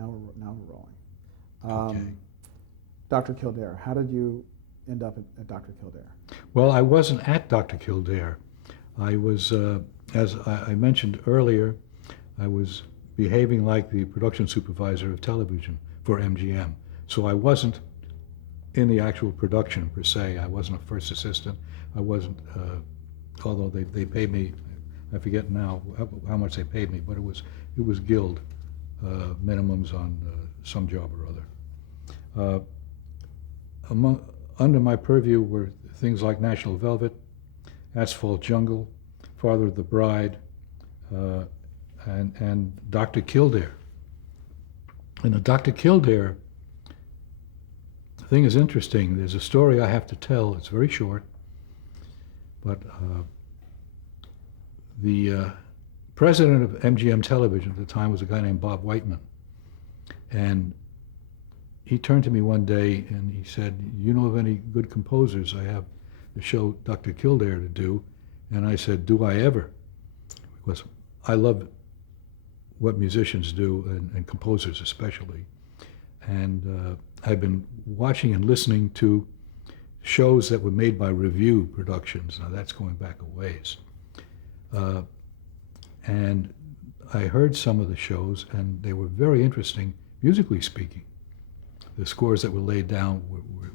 now we're rolling. Okay. Dr. Kildare, how did you end up at Dr. Kildare? Well, I wasn't at Dr. Kildare. I was, as I mentioned earlier, I was behaving like the production supervisor of television for MGM. So I wasn't in the actual production per se. I wasn't a first assistant. I wasn't, although they paid me, I forget now how much they paid me, but it was guild minimums on some job or other. Under my purview were things like National Velvet, Asphalt Jungle, Father of the Bride, and Dr. Kildare. And the Dr. Kildare thing is interesting. There's a story I have to tell. It's very short, but the president of MGM Television at the time was a guy named Bob Whiteman, and he turned to me one day and he said, "You know of any good composers? I have the show Dr. Kildare to do." And I said, "Do I ever?" Because I love what musicians do, and composers especially. And I've been watching and listening to shows that were made by Review Productions. Now that's going back a ways. And I heard some of the shows, and they were very interesting, musically speaking. The scores that were laid down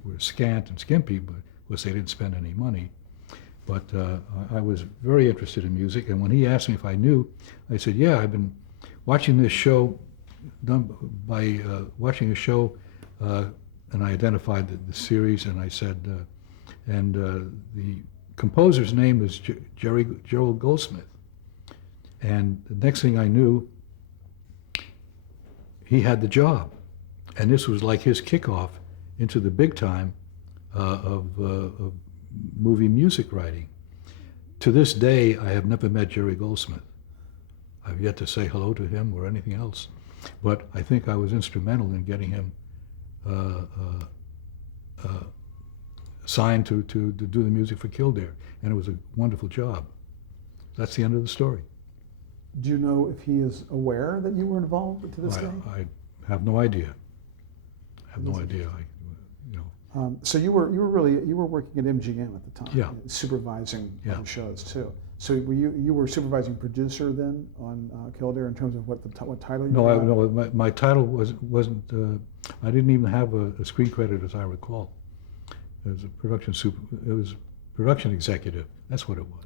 were scant and skimpy, but of course they didn't spend any money. But I was very interested in music, and when he asked me if I knew, I said, "Yeah, I've been watching this show, done by watching a show," and I identified the series, and I said, the composer's name is Gerald Goldsmith. And the next thing I knew, he had the job. And this was like his kickoff into the big time of movie music writing. To this day, I have never met Jerry Goldsmith. I've yet to say hello to him or anything else. But I think I was instrumental in getting him signed to do the music for Kildare. And it was a wonderful job. That's the end of the story. Do you know if he is aware that you were involved to this day? I have no idea. I have no idea. So you were working at MGM at the time, yeah, supervising yeah. the shows too. So were you were supervising producer then on Kildare in terms of what title you No, got? my title wasn't. I didn't even have a screen credit, as I recall. It was It was production executive. That's what it was.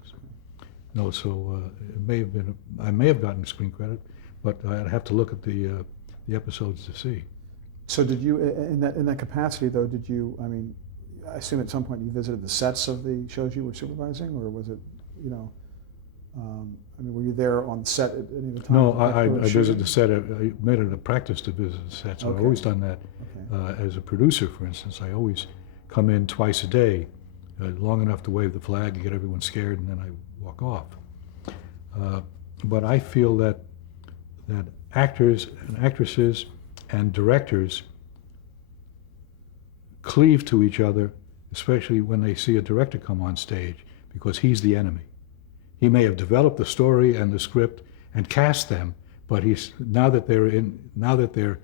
No, so it may have been. I may have gotten a screen credit, but I'd have to look at the episodes to see. So did you, in that capacity though, did you, I mean, I assume at some point you visited the sets of the shows you were supervising, or was it, I mean, were you there on set at any of the time? No, I visited the set. I made it a practice to visit the set, so Okay. I've always done that. Okay. As a producer, for instance, I always come in twice a day, long enough to wave the flag and get everyone scared, and then I walk off. But I feel that actors and actresses and directors cleave to each other, especially when they see a director come on stage, because he's the enemy. He may have developed the story and the script and cast them, but now that they're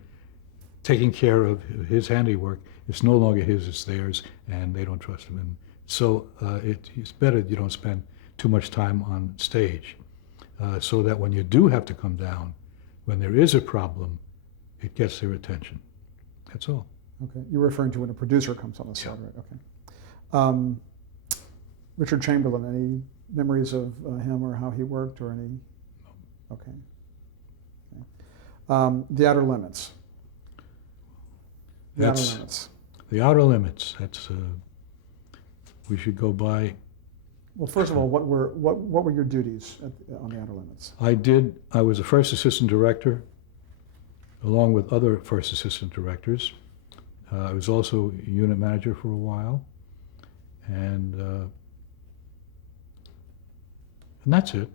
taking care of his handiwork, it's no longer his, it's theirs, and they don't trust him. And so it's better you don't spend too much time on stage, so that when you do have to come down, when there is a problem, it gets their attention. That's all. Okay. You're referring to when a producer comes on the set, right? Okay. Richard Chamberlain, any memories of him or how he worked or any? No. Okay. The Outer Limits. The Outer Limits. The Outer Limits. That's we should go by. Well, first of all, what were your duties on the Outer Limits? I was a first assistant director, along with other first assistant directors. I was also a unit manager for a while, and that's it.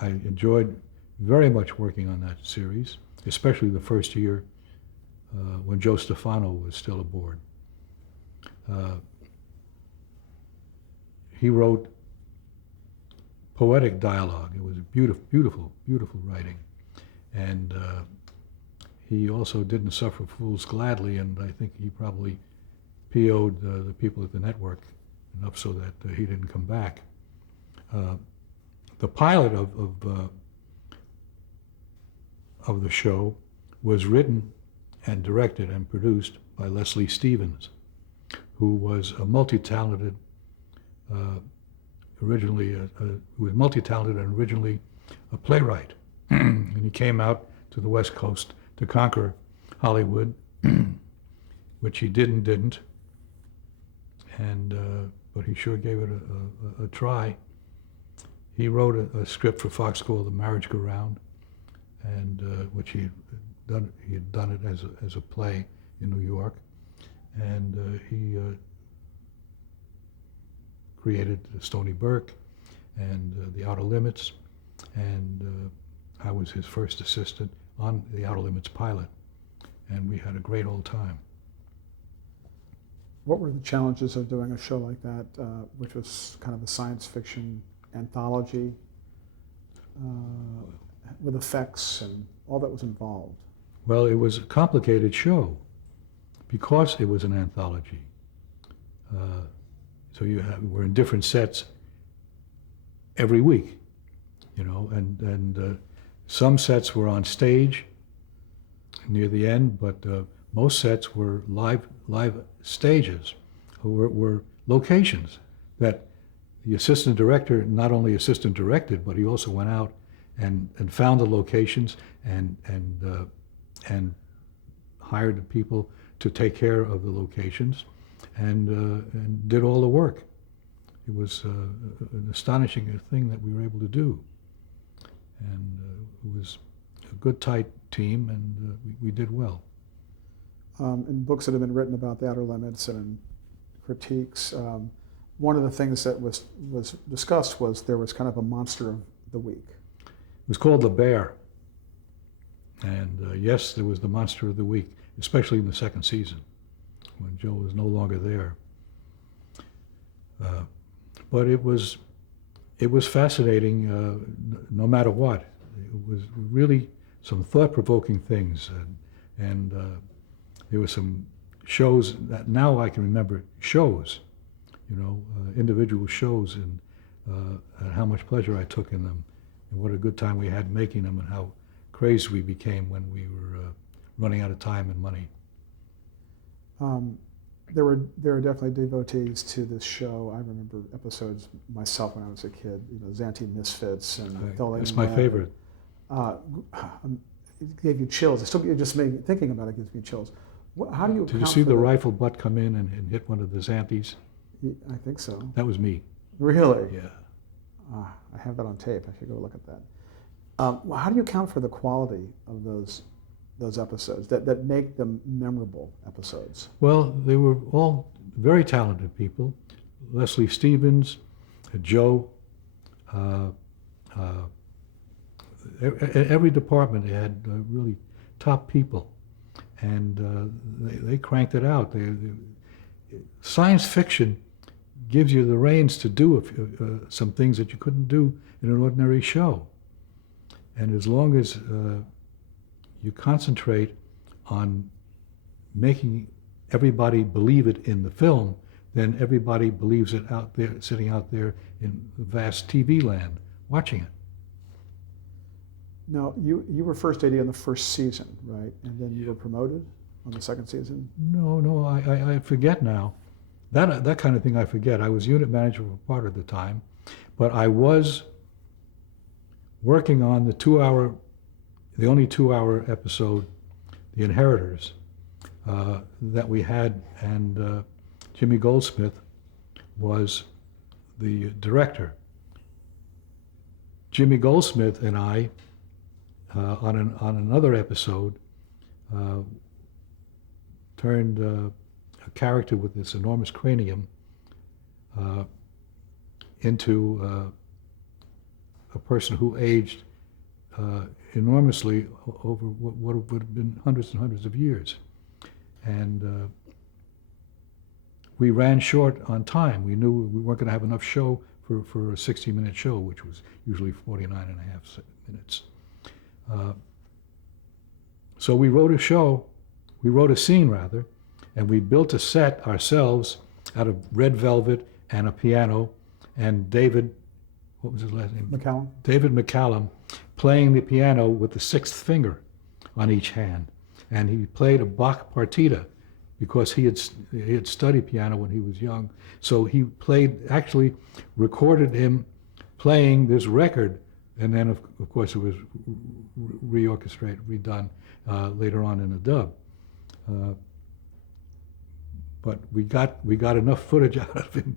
I enjoyed very much working on that series, especially the first year when Joe Stefano was still aboard. He wrote poetic dialogue. It was beautiful, beautiful, beautiful writing. And he also didn't suffer fools gladly, and I think he probably PO'd the people at the network enough so that he didn't come back. The pilot of the show was written and directed and produced by Leslie Stevens, who was a multi-talented, originally a playwright. And he came out to the West Coast to conquer Hollywood, which he didn't. And but he sure gave it a try. He wrote a script for Fox called The Marriage Go Round, and which he had done it as a play in New York, and he created Stony Burke and The Outer Limits, and I was his first assistant on the Outer Limits pilot, and we had a great old time. What were the challenges of doing a show like that, which was kind of a science fiction anthology with effects and all that was involved? Well, it was a complicated show because it was an anthology. So we're in different sets every week, you know, and some sets were on stage near the end, but most sets were live stages, were locations that the assistant director not only assistant directed, but he also went out and found the locations and hired the people to take care of the locations and did all the work. It was an astonishing thing that we were able to do, and it was a good tight team, and we did well. In books that have been written about the Outer Limits and in critiques, one of the things that was discussed was there was kind of a monster of the week. It was called The Bear. And yes, there was the monster of the week, especially in the second season when Joe was no longer there. But it was fascinating no matter what. It was really some thought-provoking things. And there were some shows that now I can remember shows, you know, individual shows, and how much pleasure I took in them, and what a good time we had making them, and how crazed we became when we were running out of time and money. There are definitely devotees to this show. I remember episodes myself when I was a kid. You know, Xanthi Misfits and That's my favorite. It gave you chills. It still just made me, thinking about it gives me chills. How do you? Did you see the rifle butt come in and hit one of the Xanthis? I think so. That was me. Really? Yeah. I have that on tape. I should go look at that. Well, how do you account for the quality of those episodes that make them memorable episodes? Well, they were all very talented people. Leslie Stevens, Joe, every department had really top people, and they cranked it out. Science fiction gives you the reins to do some things that you couldn't do in an ordinary show. And as long as you concentrate on making everybody believe it in the film, then everybody believes it out there, sitting out there in the vast TV land, watching it. Now, you were first AD on the first season, right? And then you were promoted on the second season? No, I forget now. That kind of thing I forget. I was unit manager for part of the time, but I was working on the only 2-hour episode, The Inheritors, that we had, and Jimmy Goldsmith was the director. Jimmy Goldsmith and I, on another episode, turned a character with this enormous cranium into a person who aged enormously over what would have been hundreds and hundreds of years. And we ran short on time. We knew we weren't going to have enough show for a 60-minute show, which was usually 49 and a half minutes. So we wrote a scene rather, and we built a set ourselves out of red velvet and a piano, and David, what was his last name? McCallum? David McCallum, playing the piano with the sixth finger on each hand. And he played a Bach partita because he had studied piano when he was young. So he actually recorded him playing this record, and then of course it was reorchestrated, redone later on in a dub. But we got enough footage out of him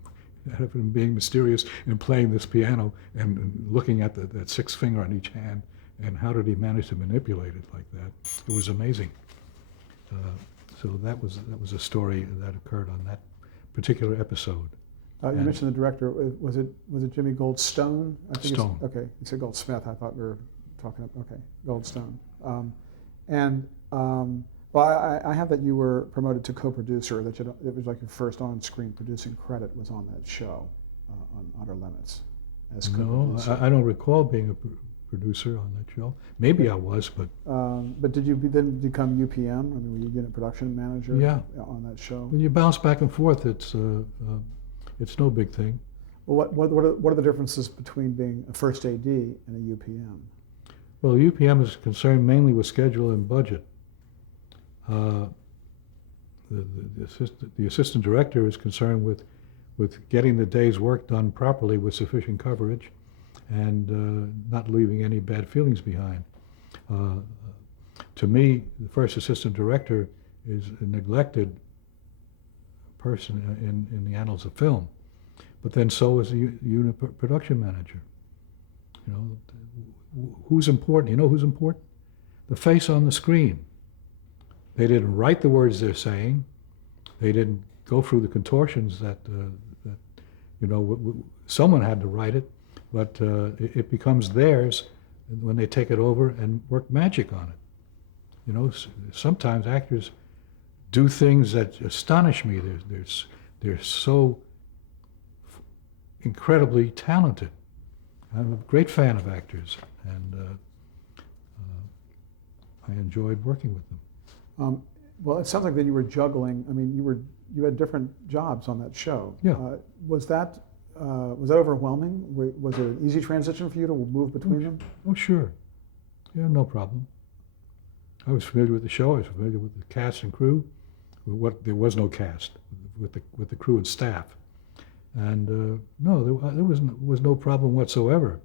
being mysterious and playing this piano and looking at that sixth finger on each hand, and how did he manage to manipulate it like that? It was amazing. So that was a story that occurred on that particular episode. You mentioned the director. Was it Jimmy Goldstone? I think Stone. Okay, you said Goldsmith. I thought we were talking. Okay, Goldstone. Well, I have that you were promoted to co-producer. It was like your first on-screen producing credit was on that show, on Outer Limits, as co-producer. No, I don't recall being a producer on that show. Maybe I was, but But did you then become UPM? I mean, were you unit production manager? Yeah. On that show? when you bounce back and forth, it's no big thing. Well, what are the differences between being a first AD and a UPM? Well, UPM is concerned mainly with schedule and budget. The assistant director is concerned with getting the day's work done properly with sufficient coverage and not leaving any bad feelings behind. To me, the first assistant director is a neglected person in the annals of film, but then so is the unit production manager. You know, who's important? You know who's important? The face on the screen. They didn't write the words they're saying. They didn't go through the contortions that someone had to write it, but it becomes theirs when they take it over and work magic on it. You know, sometimes actors do things that astonish me. They're so incredibly talented. I'm a great fan of actors, and I enjoyed working with them. Well, it sounds like then you were juggling. I mean, you had different jobs on that show. Yeah. Was that overwhelming? Was it an easy transition for you to move between them? Oh, sure. Yeah, no problem. I was familiar with the show. I was familiar with the cast and crew. There was no cast with the crew and staff, and no, there was no problem whatsoever.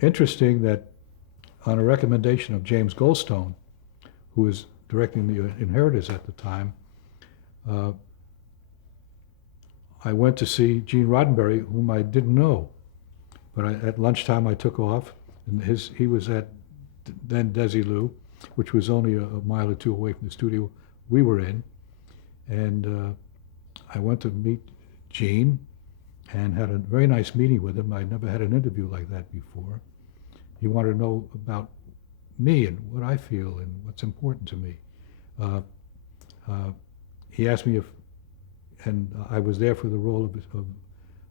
Interesting that on a recommendation of James Goldstone, who was directing The Inheritors at the time, I went to see Gene Roddenberry, whom I didn't know. But at lunchtime I took off, and he was at then Desilu, which was only a mile or two away from the studio we were in. And I went to meet Gene and had a very nice meeting with him. I'd never had an interview like that before. He wanted to know about me and what I feel and what's important to me. He asked me and I was there for the role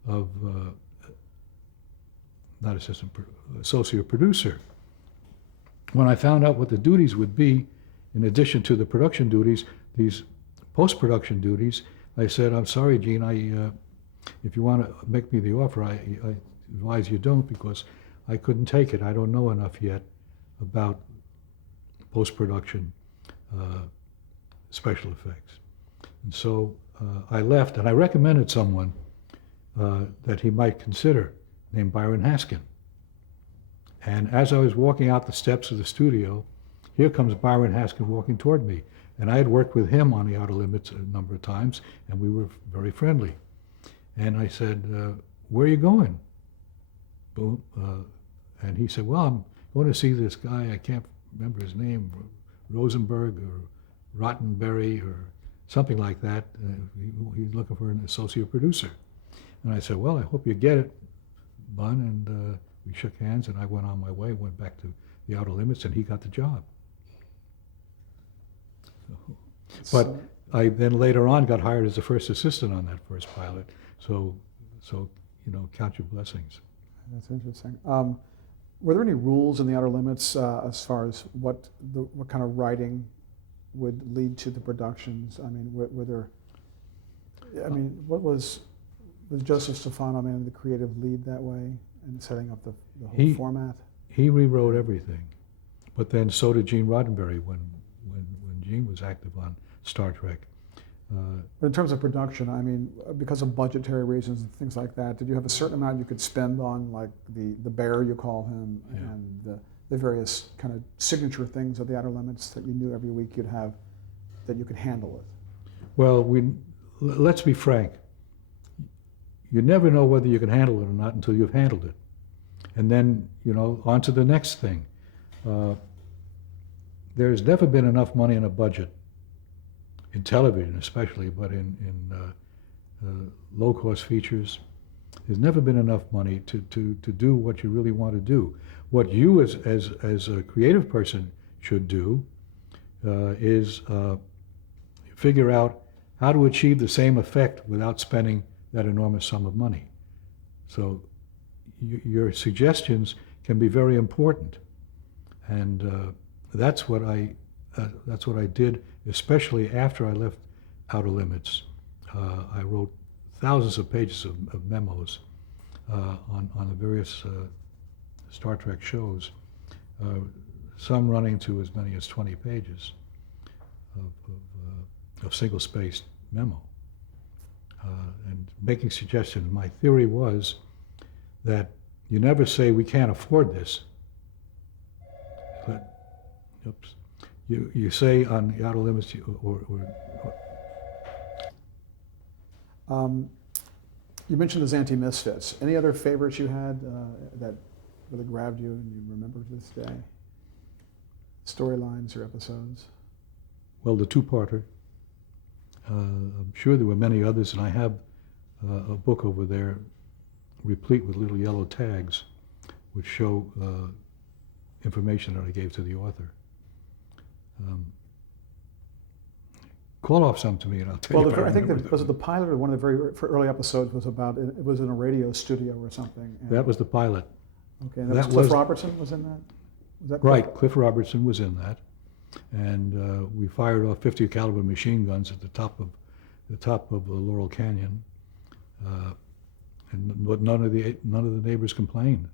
of not associate producer. When I found out what the duties would be, in addition to the production duties, these post-production duties, I said, I'm sorry, Gene, if you want to make me the offer, I advise you don't, because I couldn't take it. I don't know enough yet about post-production special effects. And so I left, and I recommended someone that he might consider, named Byron Haskin. And as I was walking out the steps of the studio, here comes Byron Haskin walking toward me. And I had worked with him on The Outer Limits a number of times, and we were very friendly. And I said, where are you going? Boom. And he said, well, I'm going to see this guy, I can't remember his name, Rosenberg or Rottenberry or something like that. He's looking for an associate producer. And I said, well, I hope you get it, Bun. And we shook hands, and I went on my way, went back to The Outer Limits, and he got the job. But I then later on got hired as the first assistant on that first pilot. So count your blessings. That's interesting. Were there any rules in the Outer Limits as far as what kind of writing would lead to the productions? I mean, were there? I mean, was Joseph Stefano, the creative lead that way in setting up the whole format? He rewrote everything, but then so did Gene Roddenberry when Gene was active on Star Trek. But in terms of production, I mean, because of budgetary reasons and things like that, did you have a certain amount you could spend on, like the bear, you call him, Yeah. and the various kind of signature things of the Outer Limits that you knew every week you'd have, that you could handle it? Well, let's be frank. You never know whether you can handle it or not until you've handled it. And then, on to the next thing. There's never been enough money in a budget, in television especially, but in low-cost features, there's never been enough money to do what you really want to do. What you as a creative person should do is figure out how to achieve the same effect without spending that enormous sum of money. So your suggestions can be very important, and that's what I did, especially after I left Outer Limits. I wrote thousands of pages of memos on the various Star Trek shows, some running to as many as 20 pages of single-spaced memo, and making suggestions. My theory was that you never say, we can't afford this, but you say on the Outer Limits, You mentioned the Zanti Misfits. Any other favorites you had that really grabbed you and you remember to this day? Storylines or episodes? well, the two-parter. I'm sure there were many others, and I have a book over there replete with little yellow tags which show information that I gave to the author. Call off some to me and I'll tell you. I think was it the pilot or one of the very early episodes was about, it was in a radio studio or something. That was the pilot. Okay, and that was Cliff Robertson was in that? Was that right, Cliff Robertson was in that. And we fired off 50 caliber machine guns at the top of Laurel Canyon. And none of the neighbors complained.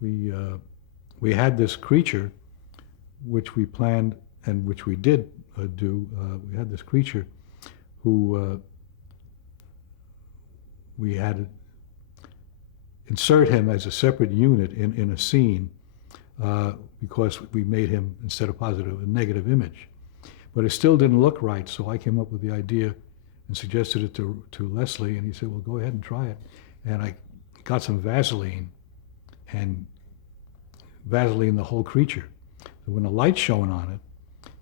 We had this creature, which we planned and which we did do. We had this creature who we had to insert him as a separate unit in a scene because we made him, instead of positive, a negative image. But it still didn't look right, so I came up with the idea and suggested it to Leslie, and he said, well, go ahead and try it. And I got some Vaseline and Vaseline the whole creature. So when the light's shone on it,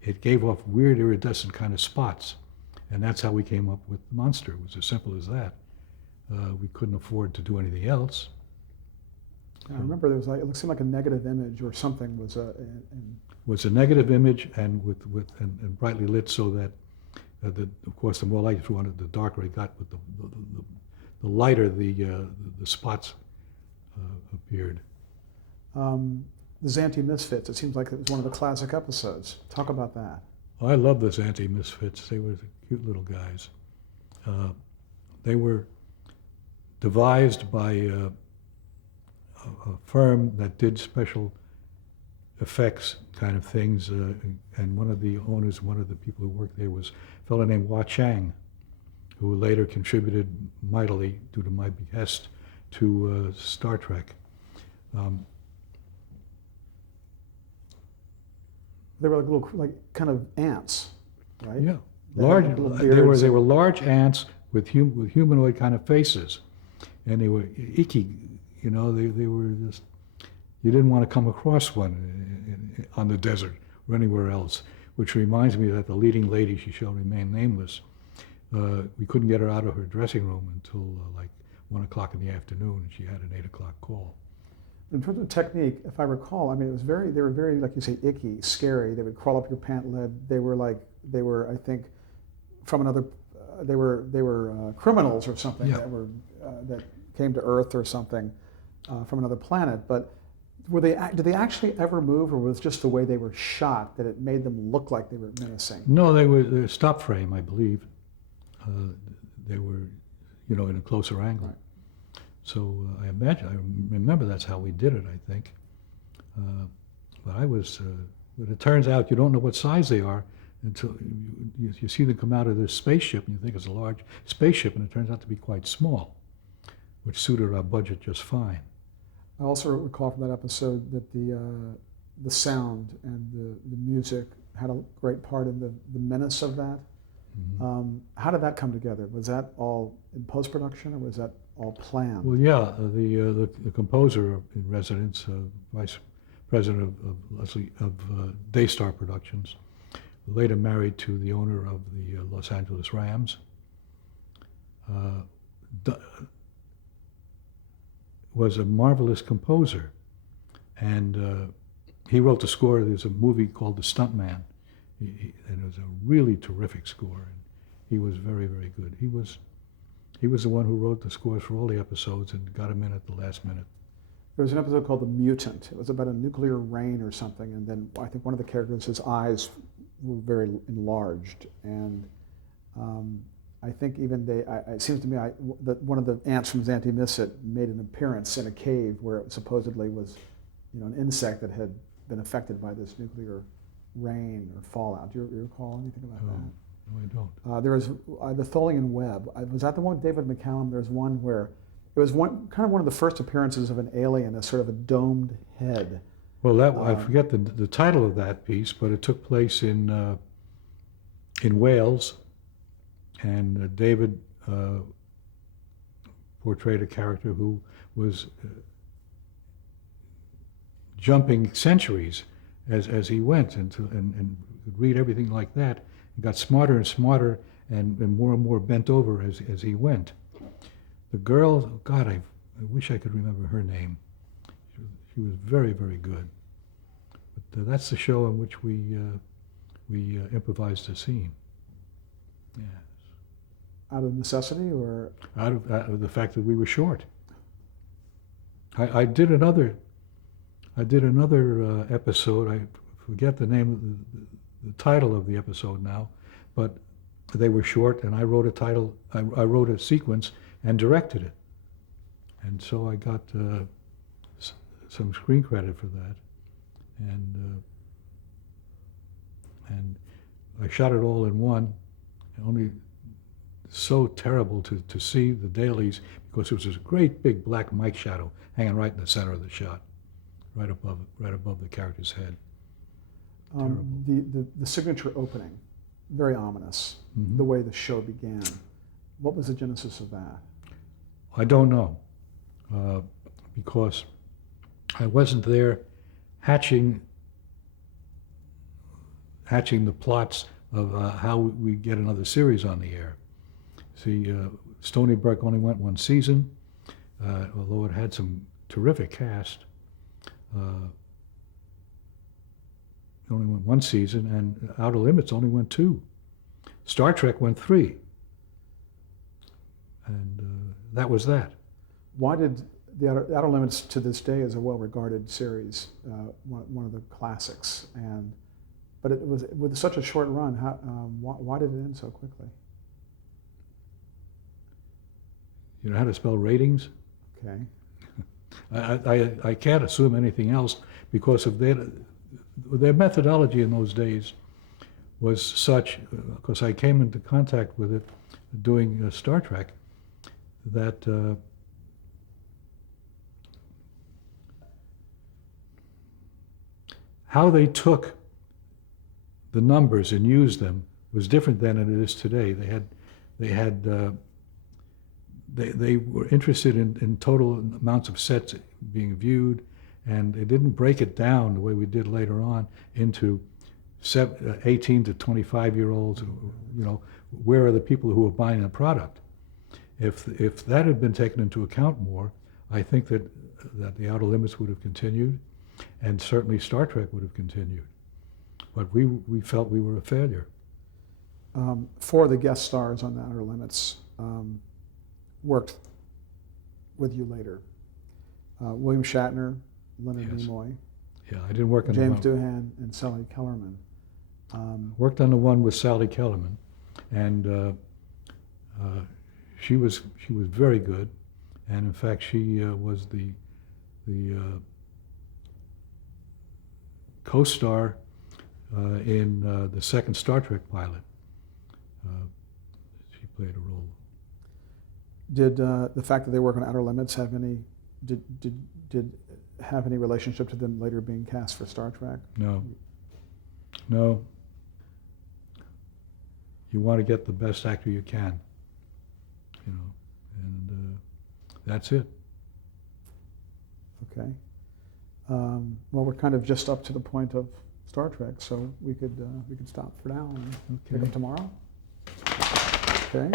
it gave off weird iridescent kind of spots. And that's how we came up with the monster. It was as simple as that. We couldn't afford to do anything else. I remember there was it seemed like a negative image or something was a negative image and and brightly lit, so that of course the more light you threw on it, the darker it got. But the lighter the spots appeared. The Zanti Misfits. It seems like it was one of the classic episodes. Talk about that. I love the Zanti Misfits. They were cute little guys. They were devised by a firm that did special effects kind of things, and one of the owners, one of the people who worked there, was a fellow named Hua Chang, who later contributed mightily, due to my behest, to Star Trek. They were like little, kind of ants, right? Yeah, large. They were large ants with humanoid kind of faces, and they were icky. You know, they were just, you didn't want to come across one on the desert or anywhere else. Which reminds me that the leading lady, she shall remain nameless, we couldn't get her out of her dressing room until like 1 o'clock in the afternoon, and she had an 8 o'clock call. In terms of technique, if I recall, they were very, like you say, icky, scary. They would crawl up your pant leg. They were, I think, from another, they were criminals or something, yeah, that came to Earth or something. from another planet, but did they actually ever move, or was it just the way they were shot that it made them look like they were menacing? No, they were stop frame, I believe. They were, in a closer angle. Right. So I remember that's how we did it, I think. But it turns out you don't know what size they are until you see them come out of this spaceship and you think it's a large spaceship, and it turns out to be quite small, which suited our budget just fine. I also recall from that episode that the sound and the music had a great part in the menace of that. Mm-hmm. How did that come together? Was that all in post-production, or was that all planned? Well, yeah, the composer in residence, vice president of Daystar Productions, later married to the owner of the Los Angeles Rams, was a marvelous composer, and he wrote the score. There's a movie called The Stuntman, and it was a really terrific score, and he was very, very good. He was the one who wrote the scores for all the episodes and got them in at the last minute. There was an episode called The Mutant. It was about a nuclear rain or something, and then I think one of the characters, his eyes were very enlarged, and I think even it seems to me that one of the ants from Zanti Misset made an appearance in a cave where it supposedly was, an insect that had been affected by this nuclear rain or fallout. Do you recall anything about that? No, I don't. There was the Tholian Web. Was that the one with David McCallum? There's one where it was one of the first appearances of an alien, a sort of a domed head. Well, I forget the title of that piece, but it took place in Wales, and David portrayed a character who was jumping centuries as he went, and could read everything like that. He got smarter and smarter, and more bent over as he went. The girl, God, I wish I could remember her name. She was very, very good. But that's the show in which we improvised a scene. Yes. Out of necessity, or out of the fact that we were short. I did another episode. I forget the name of the title of the episode now, but they were short, and I wrote a title. I wrote a sequence and directed it, and so I got some screen credit for that, and I shot it all in one. Only so terrible to see the dailies, because there was this great big black mic shadow hanging right in the center of the shot, right above the character's head. The signature opening, very ominous. Mm-hmm. The way the show began. What was the genesis of that? I don't know, because I wasn't there hatching the plots of how we get another series on the air. See, Stony Brook only went one season, although it had some terrific cast. It only went one season, and Outer Limits only went 2. Star Trek went 3. And that was that. Why did the Outer Limits to this day is a well-regarded series, one of the classics, but it was with such a short run. Why did it end so quickly? You know how to spell ratings? Okay. I can't assume anything else, because of their methodology in those days was such, because I came into contact with it doing Star Trek, that how they took the numbers and used them was different than it is today. They were interested in total amounts of sets being viewed, and they didn't break it down the way we did later on into 18 to 25-year-olds. Where are the people who are buying the product? If that had been taken into account more, I think that the Outer Limits would have continued, and certainly Star Trek would have continued. But we felt we were a failure. 4 of the guest stars on the Outer Limits worked with you later. William Shatner, Leonard Yes. Nimoy, Yeah, I didn't work on James the one. Doohan, and Sally Kellerman. Worked on the one with Sally Kellerman, and she was very good, and in fact she was the co-star in the second Star Trek pilot. She played a role. Did the fact that they work on Outer Limits have any did have any relationship to them later being cast for Star Trek? No. No. You want to get the best actor you can, you know, and that's it. Okay. Well, we're kind of just up to the point of Star Trek, so we could stop for now and pick Okay. up tomorrow. Okay.